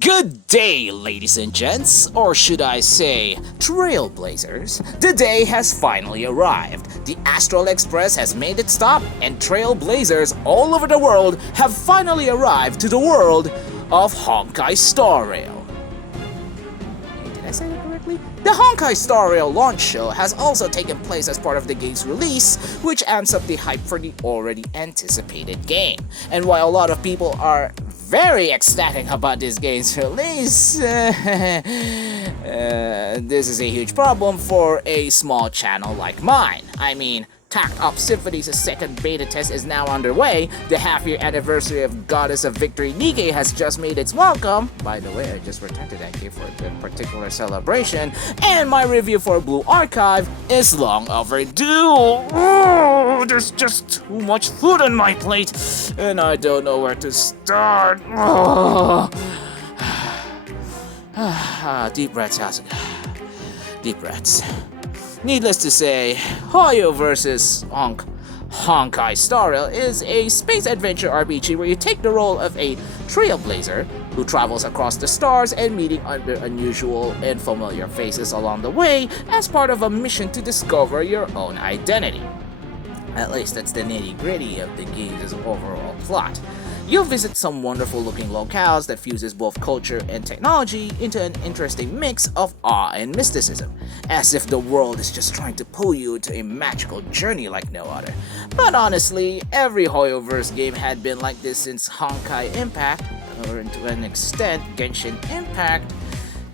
Good day, ladies and gents, or should I say, trailblazers. The day has finally arrived. The Astral Express has made its stop, and trailblazers all over the world have finally arrived to the world of Honkai Star Rail. Did I say that correctly? The Honkai Star Rail launch show has also taken place as part of the game's release, which amps up the hype for the already anticipated game. And while a lot of people are very ecstatic about this game's release, this is a huge problem for a small channel like mine. I mean, Tacked Up Symphony's second beta test is now underway, the half-year anniversary of Goddess of Victory Nike has just made its welcome. By the way, I just returned to that game for a particular celebration, and my review for Blue Archive is long overdue. Oh, there's just too much food on my plate, and I don't know where to start. Oh. Deep breaths, Asuka. Deep breaths. Needless to say, Hoyoverse Honkai Star Rail is a space adventure RPG where you take the role of a trailblazer who travels across the stars and meeting under unusual and familiar faces along the way as part of a mission to discover your own identity. At least that's the nitty-gritty of the game's overall plot. You'll visit some wonderful-looking locales that fuses both culture and technology into an interesting mix of awe and mysticism, as if the world is just trying to pull you into a magical journey like no other. But honestly, every Hoyoverse game had been like this since Honkai Impact, or to an extent, Genshin Impact,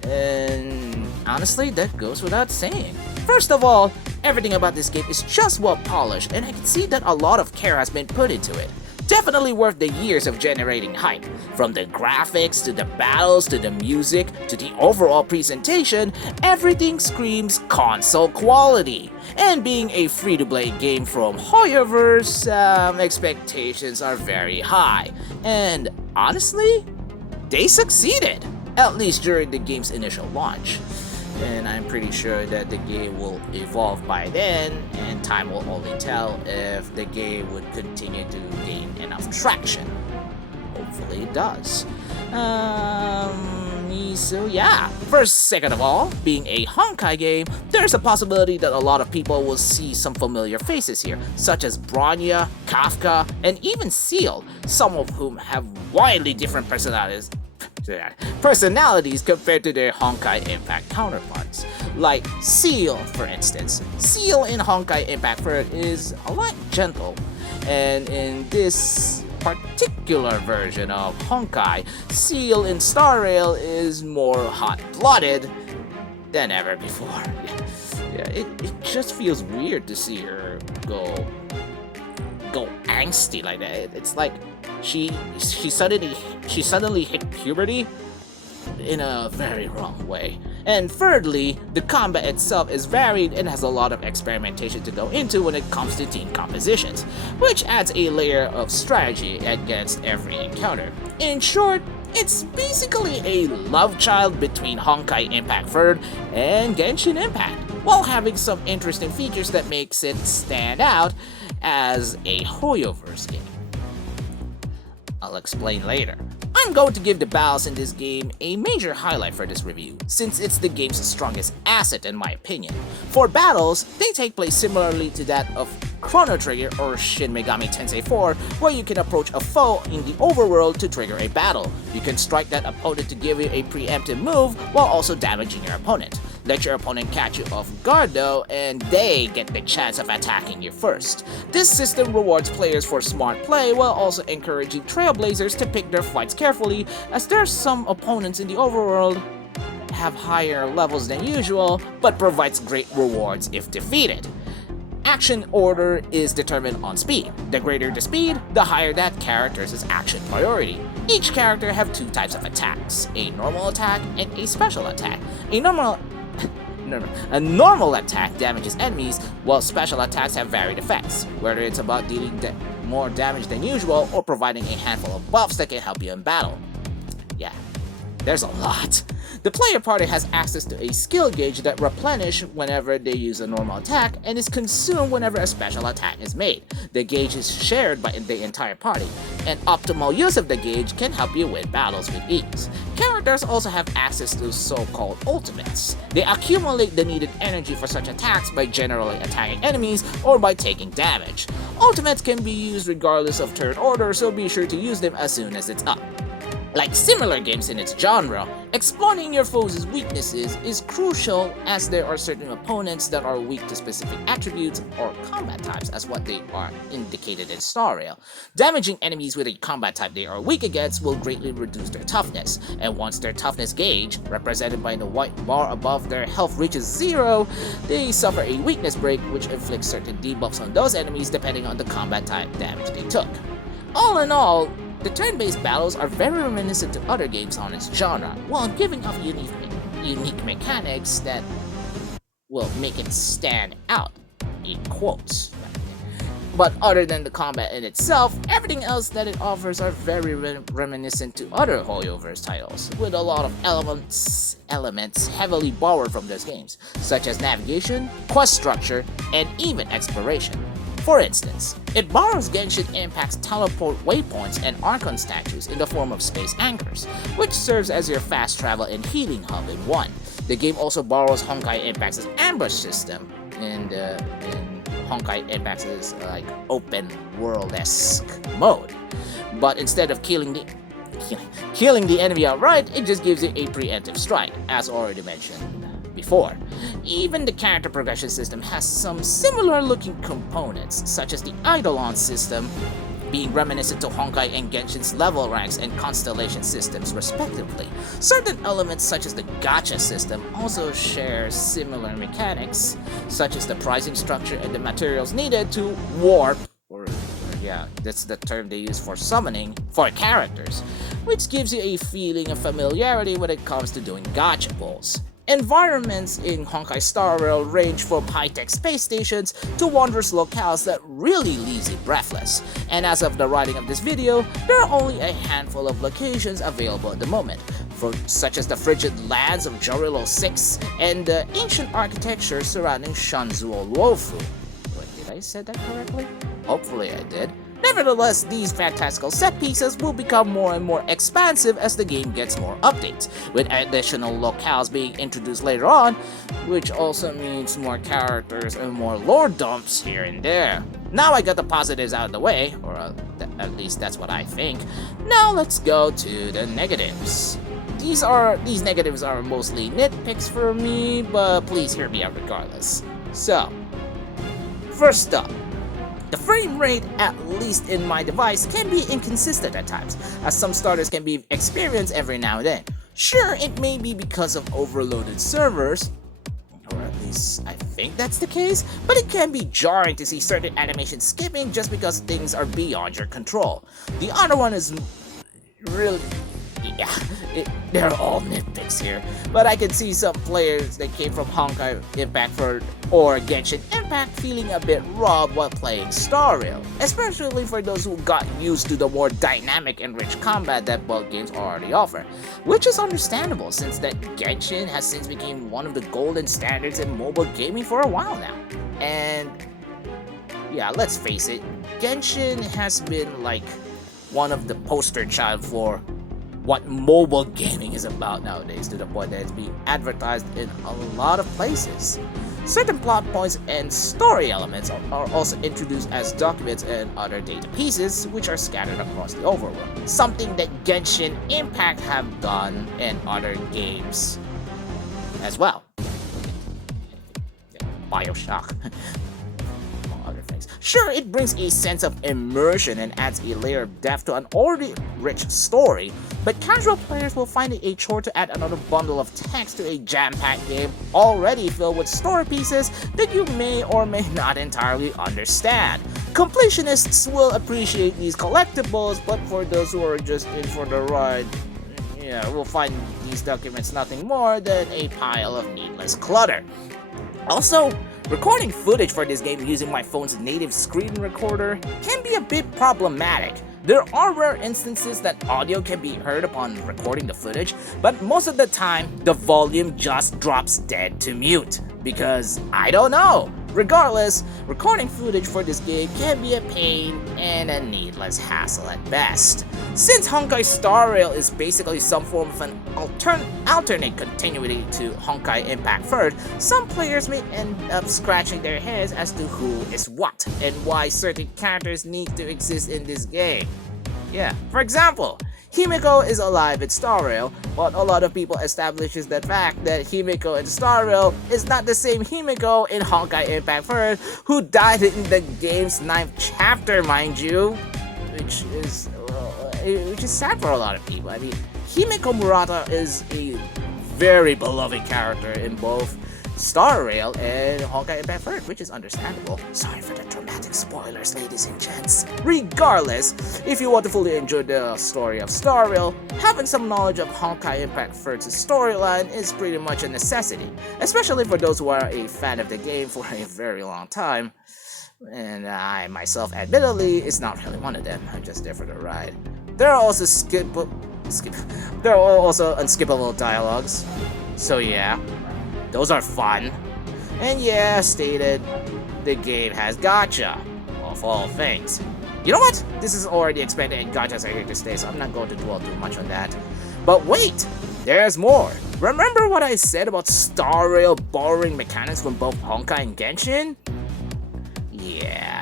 and honestly, that goes without saying. First of all, everything about this game is just well polished, and I can see that a lot of care has been put into it. Definitely worth the years of generating hype. From the graphics, to the battles, to the music, to the overall presentation, everything screams console quality. And being a free-to-play game from Hoyoverse, expectations are very high. And honestly, they succeeded, at least during the game's initial launch. And I'm pretty sure that the game will evolve by then, and time will only tell if the game would continue to gain enough traction. Hopefully it does. So yeah. First, second of all, being a Honkai game, there's a possibility that a lot of people will see some familiar faces here, such as Bronya, Kafka, and even Seal, some of whom have widely different personalities compared to their Honkai Impact counterparts. Like Seal, for instance. Seal in Honkai Impact is a lot gentle, and in this particular version of Honkai, Seal in Star Rail is more hot-blooded than ever before. It just feels weird to see her go angsty like that. It's like she suddenly hit puberty in a very wrong way. And thirdly, the combat itself is varied and has a lot of experimentation to go into when it comes to team compositions, which adds a layer of strategy against every encounter. In short, it's basically a love child between Honkai Impact 3rd and Genshin Impact, while having some interesting features that makes it stand out as a Hoyoverse game. I'll explain later. I'm going to give the battles in this game a major highlight for this review, since it's the game's strongest asset in my opinion. For battles, they take place similarly to that of Chrono Trigger or Shin Megami Tensei 4, where you can approach a foe in the overworld to trigger a battle. You can strike that opponent to give you a preemptive move while also damaging your opponent. Let your opponent catch you off guard though, and they get the chance of attacking you first. This system rewards players for smart play while also encouraging trailblazers to pick their fights carefully, as there are some opponents in the overworld have higher levels than usual, but provides great rewards if defeated. Action order is determined on speed. The greater the speed, the higher that character's action priority. Each character have two types of attacks, a normal attack and a special attack. A normal attack damages enemies, while special attacks have varied effects, whether it's about dealing more damage than usual or providing a handful of buffs that can help you in battle. Yeah, there's a lot. The player party has access to a skill gauge that replenishes whenever they use a normal attack and is consumed whenever a special attack is made. The gauge is shared by the entire party. and optimal use of the gauge can help you win battles with ease. Characters also have access to so-called ultimates. They accumulate the needed energy for such attacks by generally attacking enemies or by taking damage. Ultimates can be used regardless of turn order, so be sure to use them as soon as it's up. Like similar games in its genre, exploiting your foes' weaknesses is crucial as there are certain opponents that are weak to specific attributes or combat types as what they are indicated in Star Rail. Damaging enemies with a combat type they are weak against will greatly reduce their toughness, and once their toughness gauge, represented by the white bar above their health reaches 0, they suffer a weakness break which inflicts certain debuffs on those enemies depending on the combat type damage they took. All in all, the turn-based battles are very reminiscent to other games on its genre, while giving off unique mechanics that will make it stand out, in quotes. But other than the combat in itself, everything else that it offers are very reminiscent to other Hoyoverse titles, with a lot of elements heavily borrowed from those games, such as navigation, quest structure, and even exploration. For instance, it borrows Genshin Impact's teleport waypoints and Archon statues in the form of space anchors, which serves as your fast travel and healing hub in one. The game also borrows Honkai Impact's ambush system in Honkai Impact's open world-esque mode. But instead of killing the enemy outright, it just gives you a preemptive strike, as already mentioned before. Even the character progression system has some similar looking components, such as the Eidolon system, being reminiscent to Honkai and Genshin's level ranks and constellation systems respectively. Certain elements such as the gacha system also share similar mechanics, such as the pricing structure and the materials needed to warp, that's the term they use for summoning, for characters, which gives you a feeling of familiarity when it comes to doing gacha pulls. Environments in Honkai Star Rail range from high-tech space stations to wondrous locales that really leaves you breathless. And as of the writing of this video, there are only a handful of locations available at the moment, such as the frigid lands of Jorilo 6 and the ancient architecture surrounding Shanzhuo Luofu. Wait, did I say that correctly? Hopefully I did. Nevertheless, these fantastical set pieces will become more and more expansive as the game gets more updates, with additional locales being introduced later on, which also means more characters and more lore dumps here and there. Now I got the positives out of the way, or at least that's what I think. Now let's go to the negatives. These negatives are mostly nitpicks for me, but please hear me out regardless. So, first up, the frame rate, at least in my device, can be inconsistent at times, as some starters can be experienced every now and then. Sure, it may be because of overloaded servers, or at least I think that's the case, but it can be jarring to see certain animations skipping just because things are beyond your control. The other one is really... they're all nitpicks here, but I can see some players that came from Honkai Impact or Genshin Impact feeling a bit robbed while playing Star Rail, especially for those who got used to the more dynamic and rich combat that both games already offer, which is understandable since that Genshin has since become one of the golden standards in mobile gaming for a while now. And yeah, let's face it, Genshin has been like one of the poster child for what mobile gaming is about nowadays, to the point that it's being advertised in a lot of places. Certain plot points and story elements are also introduced as documents and other data pieces, which are scattered across the overworld, something that Genshin Impact have done in other games as well. Bioshock. Sure, it brings a sense of immersion and adds a layer of depth to an already rich story, but casual players will find it a chore to add another bundle of text to a jam-packed game already filled with story pieces that you may or may not entirely understand. Completionists will appreciate these collectibles, but for those who are just in for the ride, will find these documents nothing more than a pile of needless clutter. Also, recording footage for this game using my phone's native screen recorder can be a bit problematic. There are rare instances that audio can be heard upon recording the footage, but most of the time, the volume just drops dead to mute. Because, I don't know, Regardless, recording footage for this game can be a pain and a needless hassle at best. Since Honkai Star Rail is basically some form of an alternate continuity to Honkai Impact Third, some players may end up scratching their heads as to who is what and why certain characters need to exist in this game. Yeah, for example, Himiko is alive in Star Rail, but a lot of people establishes the fact that Himiko in Star Rail is not the same Himiko in Honkai Impact Third, who died in the game's 9th chapter, mind you, which is sad for a lot of people. I mean, Himiko Murata is a very beloved character in both Star Rail and Honkai Impact Third, which is understandable. Sorry for the dramatic spoilers, ladies and gents. Regardless, if you want to fully enjoy the story of Star Rail, having some knowledge of Honkai Impact Third's storyline is pretty much a necessity, especially for those who are a fan of the game for a very long time. And I myself, admittedly, is not really one of them. I'm just there for the ride. There are also unskippable dialogues. So yeah. Those are fun. And yeah, stated, the game has gacha, of all things. You know what? This is already expected and gachas are here to stay, so I'm not going to dwell too much on that. But wait, there's more. Remember what I said about Star Rail borrowing mechanics from both Honkai and Genshin? Yeah.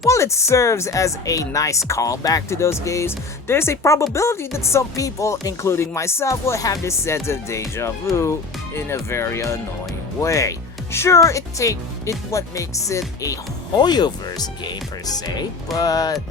While it serves as a nice callback to those games, there's a probability that some people, including myself, will have this sense of deja vu in a very annoying way. Sure, it what makes it a Hoyoverse game per se, but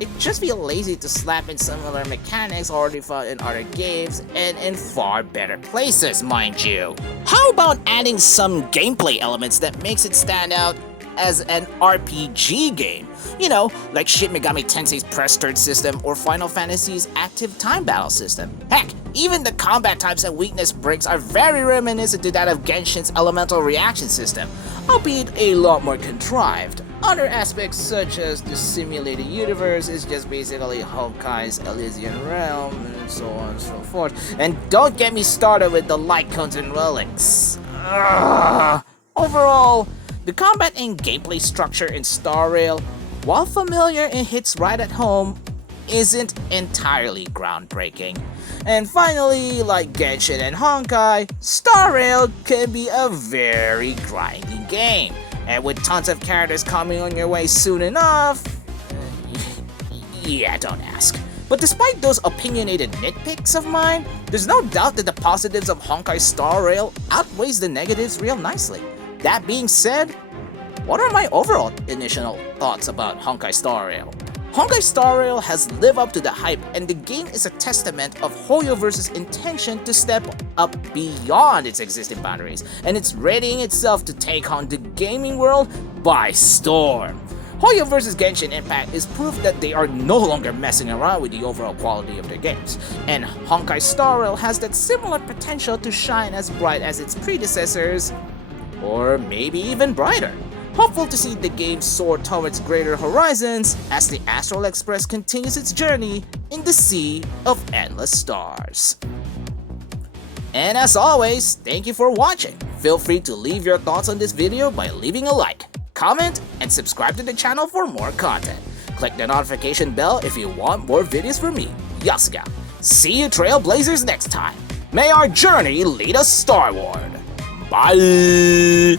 it'd just be lazy to slap in similar mechanics already found in other games and in far better places, mind you. How about adding some gameplay elements that makes it stand out as an RPG game? You know, like Shin Megami Tensei's press turn system or Final Fantasy's active time battle system. Heck, even the combat types and weakness breaks are very reminiscent to that of Genshin's elemental reaction system, albeit a lot more contrived. Other aspects such as the simulated universe is just basically Honkai's Elysian realm and so on and so forth. And don't get me started with the light cones and relics. Ugh. Overall, the combat and gameplay structure in Star Rail, while familiar and hits right at home, isn't entirely groundbreaking. And finally, like Genshin and Honkai, Star Rail can be a very grindy game. And with tons of characters coming on your way soon enough, yeah, don't ask. But despite those opinionated nitpicks of mine, there's no doubt that the positives of Honkai Star Rail outweighs the negatives real nicely. That being said, what are my overall initial thoughts about Honkai Star Rail? Honkai Star Rail has lived up to the hype, and the game is a testament of Hoyoverse's intention to step up beyond its existing boundaries, and it's readying itself to take on the gaming world by storm. Hoyoverse's Genshin Impact is proof that they are no longer messing around with the overall quality of their games, and Honkai Star Rail has that similar potential to shine as bright as its predecessors, or maybe even brighter. Hopeful to see the game soar towards greater horizons as the Astral Express continues its journey in the sea of endless stars. And as always, thank you for watching. Feel free to leave your thoughts on this video by leaving a like, comment, and subscribe to the channel for more content. Click the notification bell if you want more videos from me, Yasuga. See you Trailblazers next time. May our journey lead us starward. Bye!